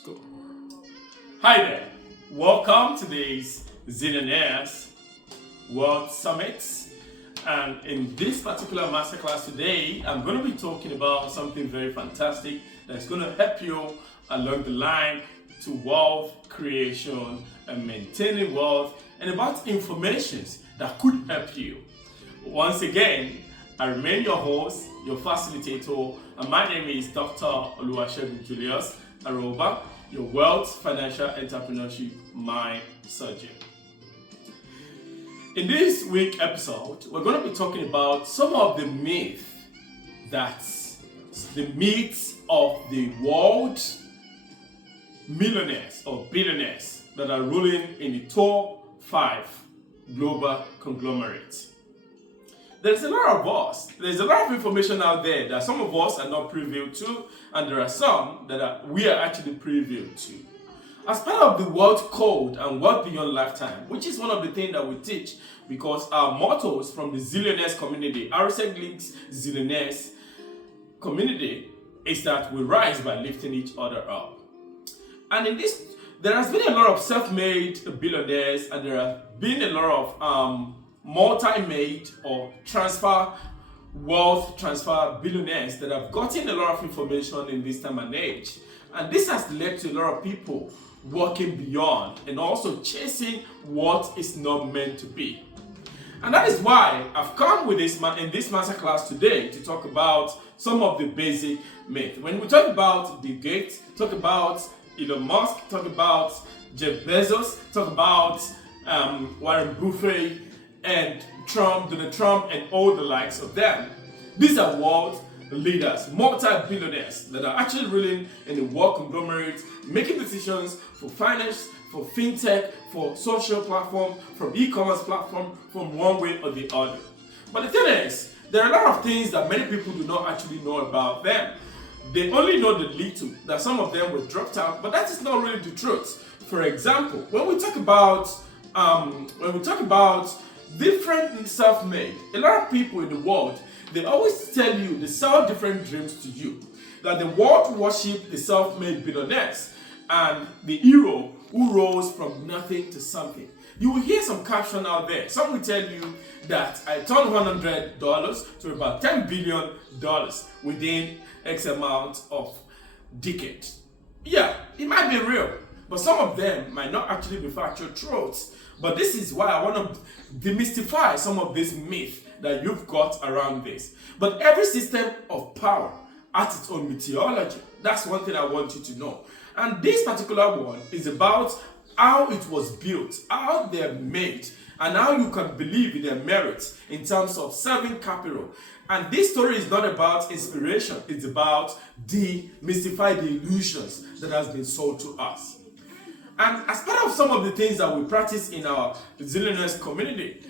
Go. Hi there. Welcome to today's Billionaires World Summit. And in this particular masterclass today, I'm going to be talking about something very fantastic that's going to help you along the line to wealth creation and maintaining wealth and about informations that could help you. Once again, I remain your host, your facilitator, and my name is Dr. Julius Aroba, your wealth financial entrepreneurship mind surgeon. In this week episode, we're going to be talking about some of the myths of the world millionaires or billionaires that are ruling in the top 5 global conglomerates. There's a lot of us. There's a lot of information out there that some of us are not privy to, and there are some that we are actually privy to. As part of the Wealth Code and Wealth Beyond Lifetime, which is one of the things that we teach, because our mottos from the Zillionaires community, RSA Links Zillionaires community, is that we rise by lifting each other up. And in this, there has been a lot of self-made billionaires, and there have been a lot of multi-made or wealth transfer billionaires that have gotten a lot of information in this time and age. And this has led to a lot of people working beyond and also chasing what is not meant to be. And that is why I've come with this in this masterclass today to talk about some of the basic myths. When we talk about Bill Gates, talk about Elon Musk, talk about Jeff Bezos, talk about Warren Buffett, and Donald Trump, and all the likes of them. These are world leaders, multi-billionaires that are actually ruling in the world conglomerate, making decisions for finance, for fintech, for social platform, from e-commerce platform, from one way or the other. But the thing is, there are a lot of things that many people do not actually know about them. They only know the little, that some of them were dropped out, but that is not really the truth. For example, when we talk about different self-made, a lot of people in the world, they always tell you, they sell different dreams to you, that the world worship the self-made billionaires and the hero who rose from nothing to something. You will hear some caption out there. Some will tell you that I turned $100 to about $10 billion within X amount of decades. Yeah, it might be real, but some of them might not actually be factual truths. But this is why I want to demystify some of this myth that you've got around this. But every system of power has its own mythology. That's one thing I want you to know. And this particular one is about how it was built, how they're made, and how you can believe in their merits in terms of serving capital. And this story is not about inspiration, it's about demystify the illusions that has been sold to us. And as part of some of the things that we practice in our Billionaires community,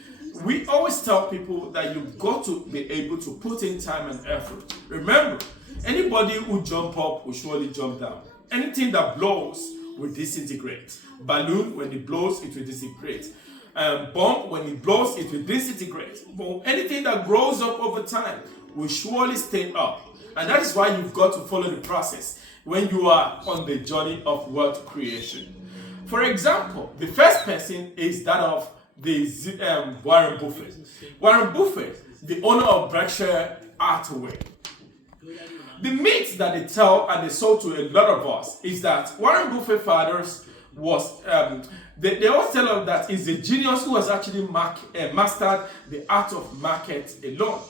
we always tell people that you've got to be able to put in time and effort. Remember, anybody who jump up will surely jump down. Anything that blows will disintegrate. Balloon, when it blows, it will disintegrate. Bomb, when it blows, it will disintegrate. But anything that grows up over time will surely stay up. And that is why you've got to follow the process when you are on the journey of wealth creation. For example, the first person is that of the Warren Buffett. Warren Buffett, the owner of Berkshire Hathaway. The myth that they tell and they sold to a lot of us is that Warren Buffett fathers was, they always tell us that he's a genius who has actually mastered the art of market alone.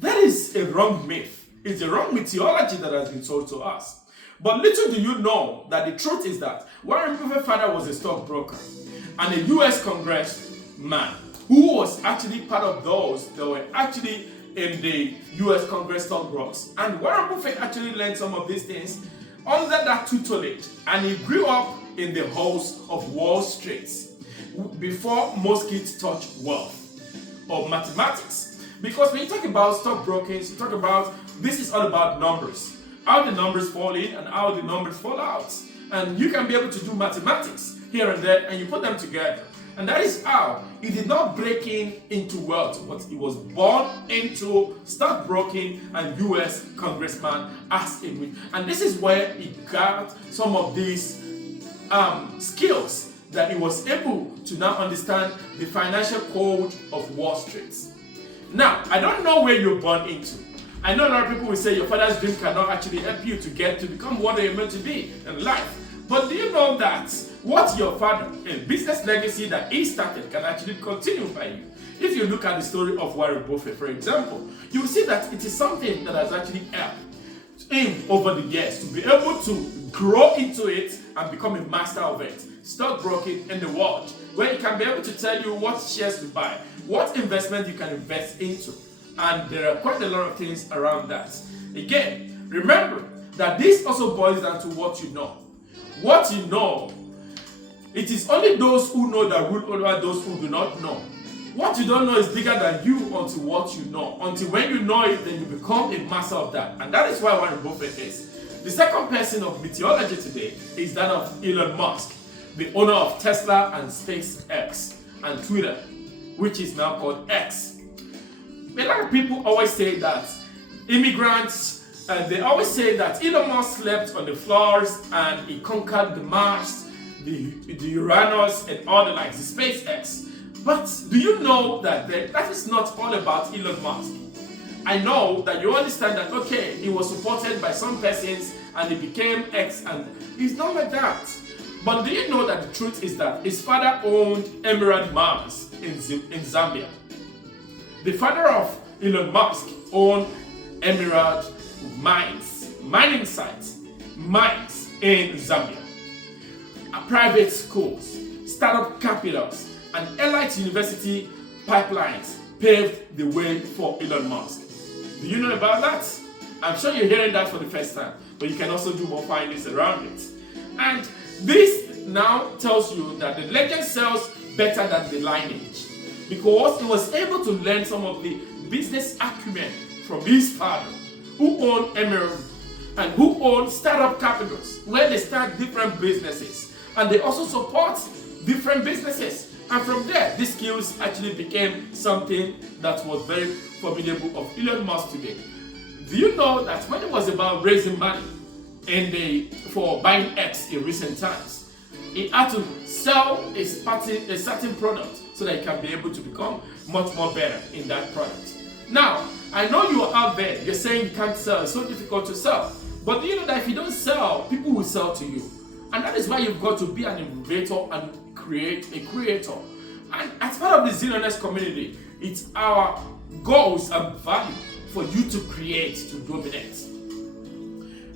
That is a wrong myth. It's a wrong mythology that has been sold to us. But little do you know that the truth is that Warren Buffett's father was a stockbroker and a US congressman who was actually part of those that were actually in the US Congress stockbrokers. And Warren Buffett actually learned some of these things under that tutelage, and he grew up in the halls of Wall Street before most kids touch wealth or mathematics. Because when you talk about stockbroking, you talk about this is all about numbers. How the numbers fall in and how the numbers fall out. And you can be able to do mathematics here and there and you put them together. And that is how he did not break into wealth, but he was born into stockbroking and US congressman as a witch. And this is where he got some of these skills that he was able to now understand the financial code of Wall Street. Now, I don't know where you're born into. I know a lot of people will say your father's dream cannot actually help you to get to become what you're meant to be in life. But do you know that what your father, a business legacy that he started, can actually continue by you? If you look at the story of Warren Buffett, for example, you will see that it is something that has actually helped him over the years to be able to grow into it and become a master of it. Stockbroking in the world, where he can be able to tell you what shares to buy, what investment you can invest into. And there are quite a lot of things around that. Again, remember that this also boils down to what you know. What you know, it is only those who know that rule over those who do not know. What you don't know is bigger than you until what you know. Until when you know it, then you become a master of that. And that is why Warren Buffett is. The second person of meteorology today is that of Elon Musk, the owner of Tesla and SpaceX and Twitter, which is now called X. A lot of people always say that immigrants, they always say that Elon Musk slept on the floors and he conquered the Mars, the Uranus, and all the likes, the SpaceX. But do you know that that is not all about Elon Musk? I know that you understand that, okay, he was supported by some persons and he became X, and it's not like that. But do you know that the truth is that his father owned emerald mines in Zambia? The father of Elon Musk owned emerald mines, mining sites, mines in Zambia. Private schools, startup capitals, and elite university pipelines paved the way for Elon Musk. Do you know about that? I'm sure you're hearing that for the first time, but you can also do more findings around it. And this now tells you that the legend sells better than the lineage, because he was able to learn some of the business acumen from his father, who owned Emerald and who owned startup capitals, where they start different businesses and they also support different businesses. And from there, these skills actually became something that was very formidable of Elon Musk today. Do you know that when it was about raising money for buying X in recent times, he had to sell a certain product so that he can be able to become much more better in that product. Now, I know you are out there, you're saying you can't sell, it's so difficult to sell. But do you know that if you don't sell, people will sell to you? And that is why you've got to be an innovator and create a creator. And as part of the Billionaires community, it's our goals and value for you to create, to dominate.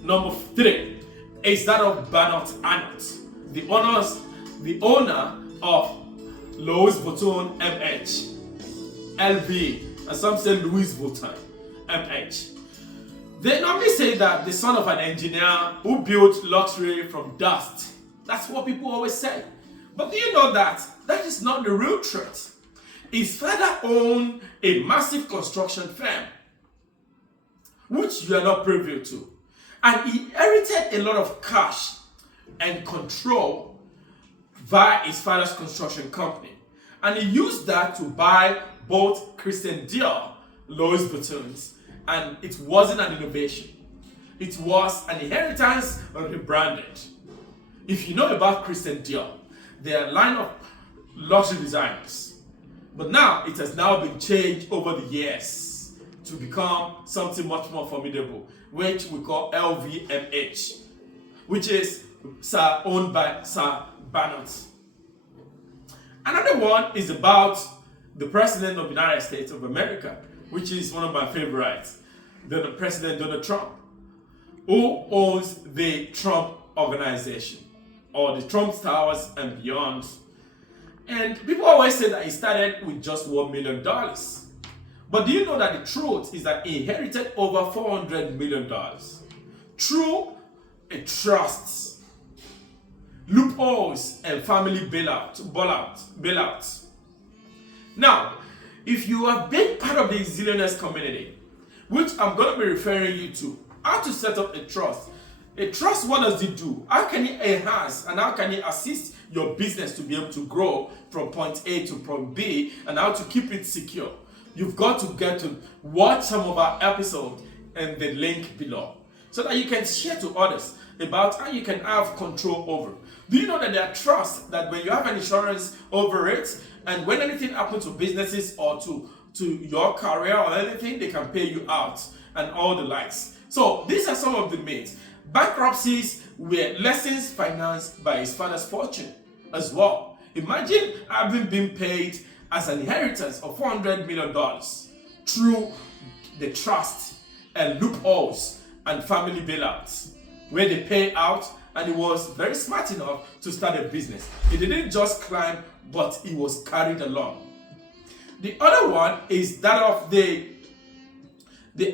Number 3 is that of Bernard Arnault, the owner of Louis Vuitton MH, LV, and some say Louis Vuitton MH. They normally say that the son of an engineer who built luxury from dust. That's what people always say. But do you know that that is not the real truth? His father owned a massive construction firm, which you are not privy to. And he inherited a lot of cash and control via his father's construction company. And he used that to buy both Christian Dior, Louis Vuittons, and it wasn't an innovation. It was an inheritance rebranded. If you know about Christian Dior, they are a line of luxury designers. But now it has now been changed over the years to become something much more formidable, which we call LVMH, which is owned by Sir Bernard. Another one is about the President of the United States of America, which is one of my favorites, the President Donald Trump, who owns the Trump Organization, or the Trump Towers and beyond. And people always say that he started with just $1 million. But do you know that the truth is that he inherited over $400 million through a trust, loopholes, and family bailouts. Now, if you have been part of the Billionaires community, which I'm going to be referring you to, how to set up a trust, A trust, what does it do? How can it enhance and how can it assist your business to be able to grow from point A to point B and how to keep it secure? You've got to get to watch some of our episodes and the link below so that you can share to others about how you can have control over. Do you know that there are trusts that when you have an insurance over it and when anything happens to businesses or to your career or anything, they can pay you out and all the likes. So these are some of the myths. Bankruptcies were lessons financed by his father's fortune as well. Imagine having been paid as an inheritance of $400 million through the trust and loopholes and family bailouts where they pay out, and he was very smart enough to start a business. He didn't just climb, but he was carried along. The other one is that of the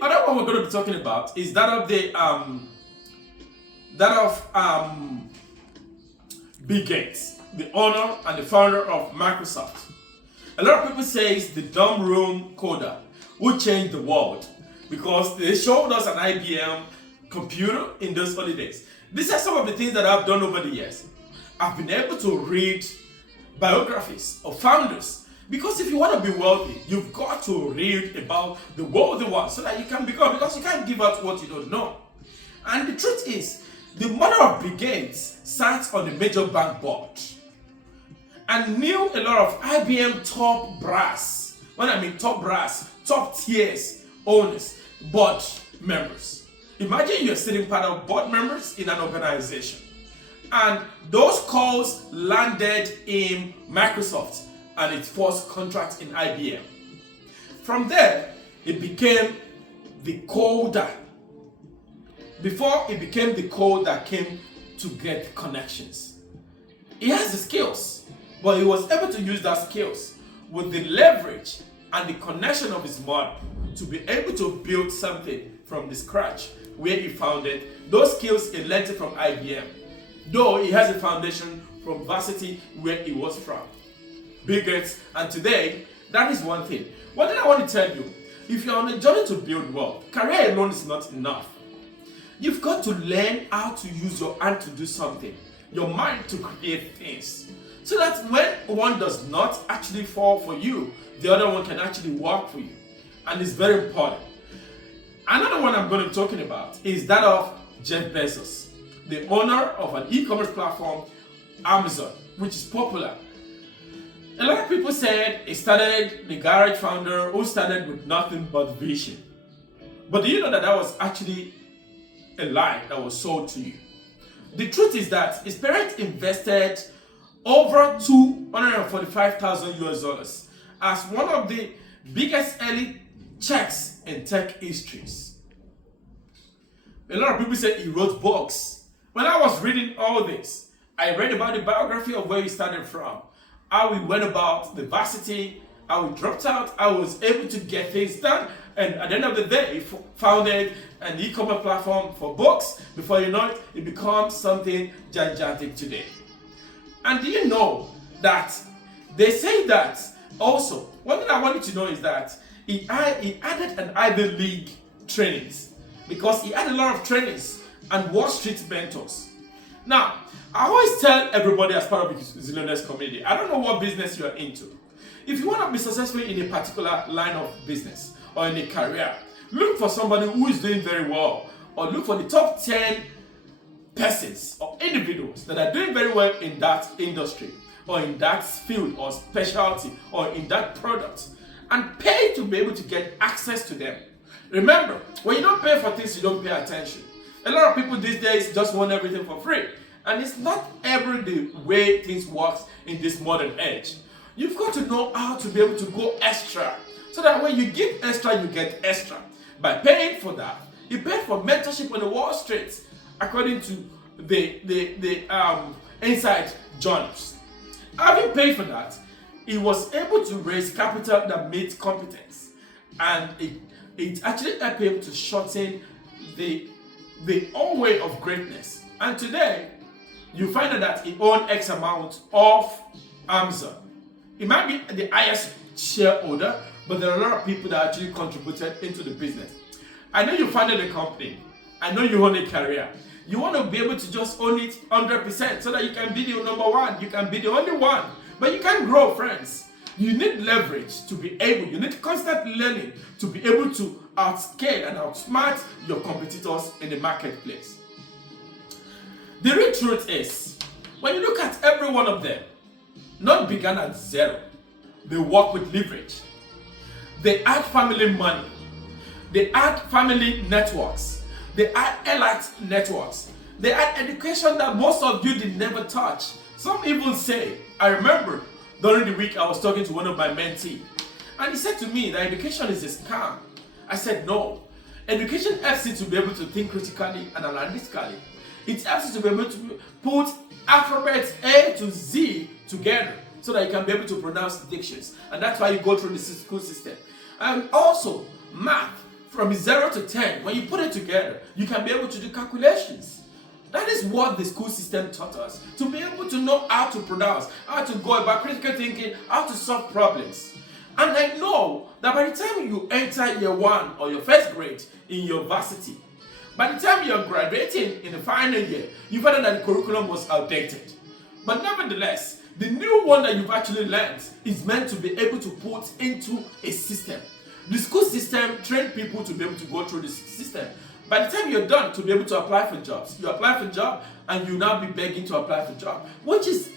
other one we're going to be talking about is that of Bill Gates, the owner and the founder of Microsoft. A lot of people say it's the dumb room coder who changed the world because they showed us an IBM computer in those early days. These are some of the things that I've done over the years. I've been able to read biographies of founders because if you want to be wealthy, you've got to read about the wealthy ones so that you can become, because you can't give out what you don't know. And the truth is, the mother of Bill Gates sat on the major bank board and knew a lot of IBM top brass. When I mean top brass, top tiers owners, board members. Imagine you're sitting part of board members in an organization. And those calls landed in Microsoft and its first contract in IBM. From there, it became the coder. Before it became the code that came to get connections. He has the skills, but he was able to use that skills with the leverage and the connection of his model to be able to build something from the scratch where he founded. Those skills he learned from IBM, though he has a foundation from varsity where he was from. Bill Gates, and today, that is one thing. One thing I want to tell you, if you're on a journey to build wealth, career alone is not enough. You've got to learn how to use your hand to do something, your mind to create things, so that when one does not actually fall for you, the other one can actually work for you. And it's very important. Another one I'm going to be talking about is that of Jeff Bezos, the owner of an e-commerce platform, Amazon, which is popular. A lot of people said he started the garage founder who started with nothing but vision. But do you know that that was actually a lie that was sold to you? The truth is that his parents invested over $245,000 as one of the biggest early checks in tech histories. A lot of people say he wrote books. When I was reading all this, I read about the biography of where he started from, how he went about the varsity, how he dropped out, how he was able to get things done, and at the end of the day, he founded an e-commerce platform for books. Before you know it, it becomes something gigantic today. And do you know that they say that also, one thing I want you to know is that he added an Ivy League trainings because he had a lot of trainings and Wall Street mentors. Now, I always tell everybody as part of the Billionaires community, I don't know what business you are into. If you want to be successful in a particular line of business or in a career, look for somebody who is doing very well, or look for the top 10 persons or individuals that are doing very well in that industry or in that field or specialty or in that product, and pay to be able to get access to them. Remember, when you don't pay for things, you don't pay attention. A lot of people these days just want everything for free, and it's not ever the way things work in this modern age. You've got to know how to be able to go extra, so that when you give extra, you get extra. By paying for that, he paid for mentorship on the Wall Street, according to the inside journals. Having paid for that, he was able to raise capital that meets competence, and it actually helped him to shorten the old way of greatness. And today, you find out that he owns X amount of Amazon. He might be the highest shareholder, but there are a lot of people that actually contributed into the business. I know you founded a company. I know you own a career. You want to be able to just own it 100% so that you can be the number one. You can be the only one. But you can't grow, friends. You need leverage to be able, you need constant learning to be able to outscale and outsmart your competitors in the marketplace. The real truth is, when you look at every one of them, none began at zero. They work with leverage. They add family money. They add family networks. They add elite networks. They add education that most of you did never touch. Some even say, I remember during the week I was talking to one of my mentees, and he said to me that education is a scam. I said no. Education helps you to be able to think critically and analytically. It helps you to be able to put alphabets A to Z together so that you can be able to pronounce dictions. And that's why you go through the school system. And also, math from 0 to 10, when you put it together, you can be able to do calculations. That is what the school system taught us, to be able to know how to pronounce, how to go about critical thinking, how to solve problems. And I know that by the time you enter year 1 or your first grade in your varsity, by the time you're graduating in the final year, you find out that the curriculum was outdated. But nevertheless, the new one that you've actually learned is meant to be able to put into a system. The school system trained people to be able to go through the system. By the time you're done to be able to apply for jobs, you apply for a job and you now be begging to apply for a job, which is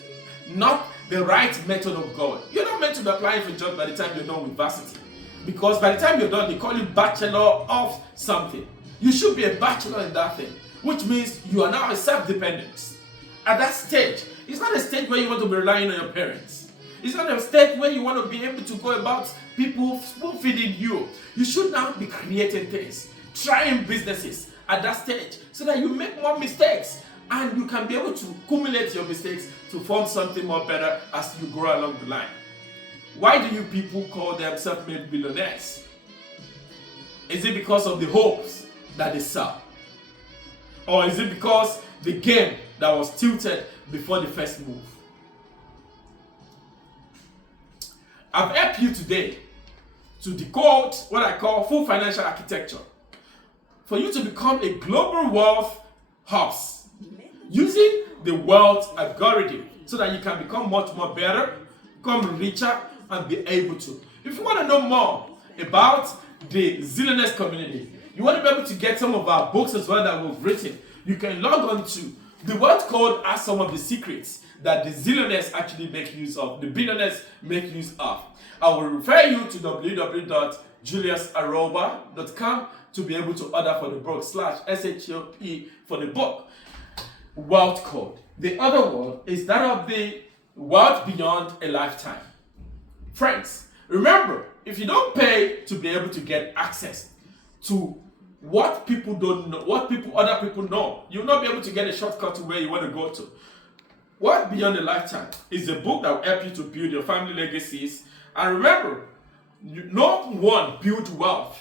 not the right method of going. You're not meant to be applying for a job by the time you're done with varsity. Because by the time you're done, they call you bachelor of something. You should be a bachelor in that thing, which means you are now a self-dependent. At that stage, it's not a stage where you want to be relying on your parents. It's not a stage where you want to be able to go about people spoon-feeding you. You should now be creating things, trying businesses at that stage so that you make more mistakes and you can be able to accumulate your mistakes to form something more better as you grow along the line. Why do you people call them self-made billionaires? Is it because of the hopes that they sell? Or is it because the game that was tilted before the first move? I've helped you today to decode what I call full financial architecture for you to become a global wealth house using the wealth algorithm so that you can become much more better, become richer, and be able to. If you want to know more about the Billionaires community, you want to be able to get some of our books as well that we've written, you can log on to the Wealth Code as some of the secrets that the Billionaires actually make use of, the billionaires make use of. I will refer you to www.juliusaroba.com to be able to order for the book /SHOP for the book. Wealth Code. The other one is that of the Wealth Beyond a Lifetime. Friends, remember, if you don't pay to be able to get access to what people don't know, what other people know, you'll not be able to get a shortcut to where you want to go to. Wealth Beyond a Lifetime is a book that will help you to build your family legacies. And remember, no one builds wealth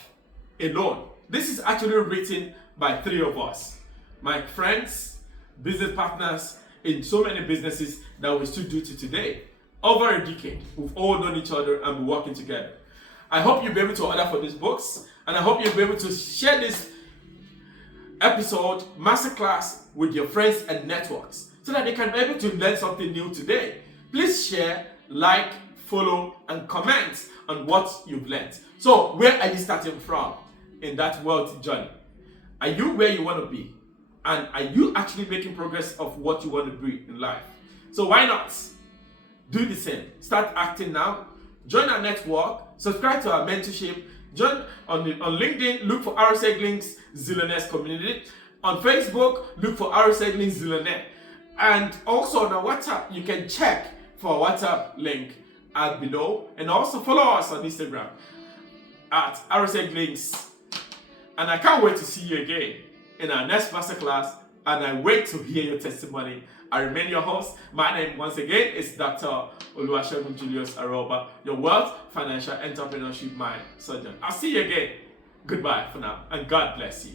alone. This is actually written by 3 of us, my friends, business partners in so many businesses that we still do to today. Over a decade, we've all known each other and been working together. I hope you'll be able to order for these books, and I hope you'll be able to share this episode, masterclass, with your friends and networks so that they can be able to learn something new today. Please share, like, follow, and comment on what you've learned. So, where are you starting from in that wealth journey? Are you where you want to be? And are you actually making progress of what you want to be in life? So why not do the same? Start acting now. Join our network. Subscribe to our mentorship. Join on LinkedIn. Look for RSA Links Billionaires Community. On Facebook, look for RSA Links Billionaire. And also on our WhatsApp, you can check for our WhatsApp link at below. And also follow us on Instagram at RSA Links. And I can't wait to see you again in our next masterclass, and I wait to hear your testimony. I remain your host. My name, once again, is Dr. Oluwasegun Julius Aroba, your wealth, financial, entrepreneurship mind surgeon. I'll see you again. Goodbye for now, and God bless you.